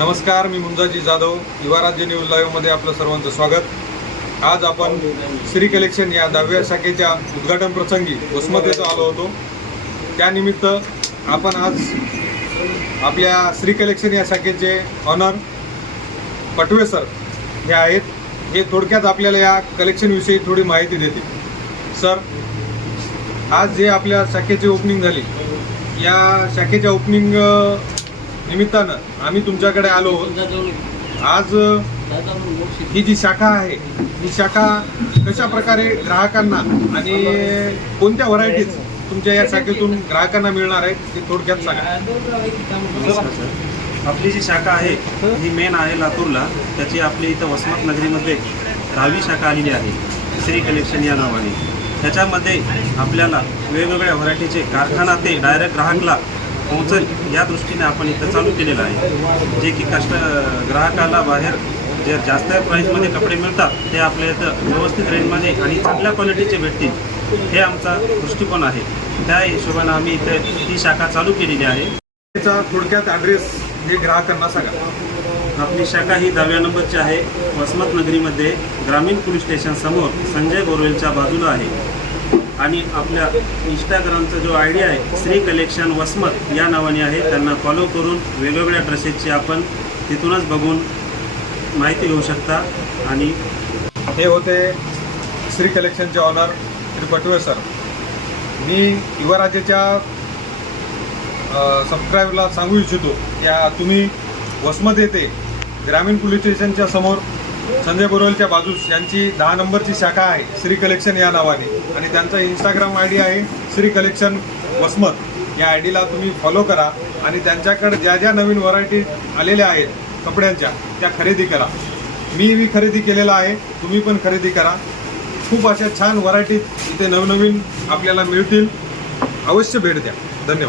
नमस्कार मी मुंजाजी जाधव युवा राज्य न्यूज लाईव्हमध्ये आपलं सर्वांचं स्वागत. आज आपण श्री कलेक्शन या दहाव्या शाखेच्या उद्घाटन प्रसंगी वसमत आलो होतो. त्यानिमित्त आपण आज आपल्या श्री कलेक्शन या शाखेचे ऑनर पटवे सर हे आहेत. हे थोडक्यात आपल्याला या कलेक्शनविषयी थोडी माहिती देतील. सर आज जे आपल्या शाखेची ओपनिंग झाली या शाखेच्या ओपनिंग निमित्तानं आम्ही तुमच्याकडे आलो. आज ही जी शाखा आहे ही शाखा कशा प्रकारे ग्राहकांना आणि कोणत्या व्हरायटीज तुमच्या या शाखेतून ग्राहकांना मिळणार आहेत ते थोडक्यात सांगा. सर आपली जी शाखा आहे ही मेन आहे लातूरला. त्याची आपली इथं वसमत नगरीमध्ये दहावी शाखा आलेली आहे श्री कलेक्शन या नावाने. त्याच्यामध्ये आपल्याला वेगवेगळ्या व्हरायटीचे कारखाना ते डायरेक्ट ग्राहकला पोहोचेल या दृष्टीने आपण इथं चालू केलेलं आहे. जे की कष्ट ग्राहकाला बाहेर जे जास्त प्राईसमध्ये कपडे मिळतात ते आपल्या इथं व्यवस्थित रेंजमध्ये आणि चांगल्या क्वालिटीचे भेटतील हे आमचा दृष्टिकोन आहे. त्या हिशोबानं आम्ही इथे ती शाखा चालू केलेली आहे. त्याचा थोडक्यात ॲड्रेस हे ग्राहकांना सांगा. आपली शाखा ही दहाव्या नंबरची आहे. वसमत नगरीमध्ये ग्रामीण पोलीस स्टेशन समोर संजय बोरवेलच्या बाजूला आहे. आणि आपल्या इंस्टाग्रामचा जो आय डी आहे श्री कलेक्शन वसमत या नावाने आहे. त्यांना फॉलो करून वेगवेगळ्या ड्रेसेसची आपण तिथूनच बघून माहिती घेऊ शकता. आणि हे होते श्री कलेक्शनचे ऑनर श्री पटवे सर मी युवराजेच्या सबस्क्रायबरला सांगू इच्छितो. या तुम्ही वसमत येथे ग्रामीण पोलीस स्टेशनच्या समोर संजय बोरवलच्या बाजूस यांची दहा नंबरची शाखा आहे श्री कलेक्शन या नावाने. आणि त्यांचा इंस्टाग्राम आय डी आहे श्री कलेक्शन वसमत. या आय डीला तुम्ही फॉलो करा आणि त्यांच्याकडे ज्या ज्या नवीन व्हरायटी आलेल्या आहेत कपड्यांच्या त्या खरेदी करा. मी मी खरेदी केलेला आहे तुम्ही पण खरेदी करा. खूप अशा छान व्हरायटी इथे नवनवीन आपल्याला मिळतील. अवश्य भेट द्या. धन्यवाद.